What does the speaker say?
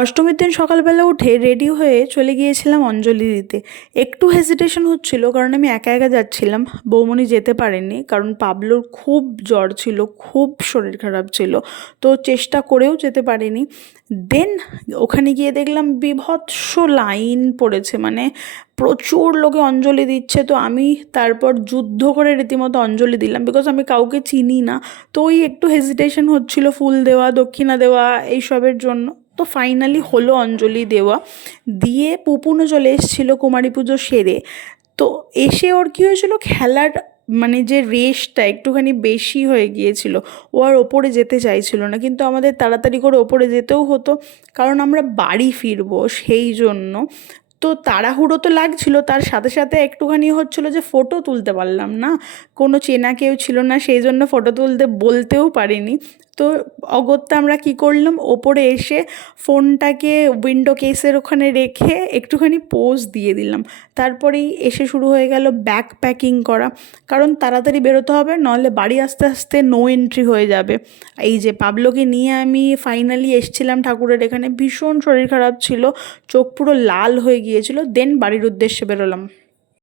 অষ্টমীর দিন সকালবেলা উঠে রেডি হয়ে চলে গিয়েছিলাম অঞ্জলি দিতে। একটু হেজিটেশন হচ্ছিল কারণ আমি একা একা যাচ্ছিলাম, বৌমনি যেতে পারেনি কারণ পাবলোর খুব জ্বর ছিল, খুব শরীর খারাপ ছিল, তো চেষ্টা করেও যেতে পারিনি। দেন ওখানে গিয়ে দেখলাম বীভৎস লাইন পড়েছে, মানে প্রচুর লোকে অঞ্জলি দিচ্ছে। তো আমি তারপর যুদ্ধ করে রীতিমতো অঞ্জলি দিলাম, বিকজ আমি কাউকে চিনি না। তো ওই একটু হেজিটেশন হচ্ছিল ফুল দেওয়া, দক্ষিণা দেওয়া এইসবের জন্য। তো ফাইনালি হলো অঞ্জলি দেওয়া। দিয়ে পুপুনও চলে এসেছিলো কুমারী পুজো সেরে। তো এসে ওর কী হয়েছিল, খেলার মানে যে রেসটা একটুখানি বেশি হয়ে গিয়েছিল। ও আর ওপরে যেতে চাইছিল না, কিন্তু আমাদের তাড়াতাড়ি করে ওপরে যেতেও হতো কারণ আমরা বাড়ি ফিরবো, সেই জন্য। তো তাড়াহুড়ো তো লাগছিল, তার সাথে সাথে একটুখানি হচ্ছিল যে ফটো তুলতে পারলাম না, কোনো চেনা কেউ ছিল না, সেই জন্য ফটো তুলতে বলতেও পারিনি। তো অগত্যা আমরা কি করলাম, ওপরে এসে ফোনটাকে উইন্ডো কেসের ওখানে রেখে একটুখানি পোজ দিয়ে দিলাম। তারপরেই এসে শুরু হয়ে গেল ব্যাগ প্যাকিং করা, কারণ তাড়াতাড়ি বেরোতে হবে, নাহলে বাড়ি আস্তে আস্তে নো এন্ট্রি হয়ে যাবে। এই যে পাবলোকে নিয়ে আমি ফাইনালি এসছিলাম ঠাকুরের এখানে, ভীষণ শরীর খারাপ ছিল, চোখ পুরো লাল হয়ে গিয়েছিল। দেন বাড়ির উদ্দেশ্যে বেরোলাম।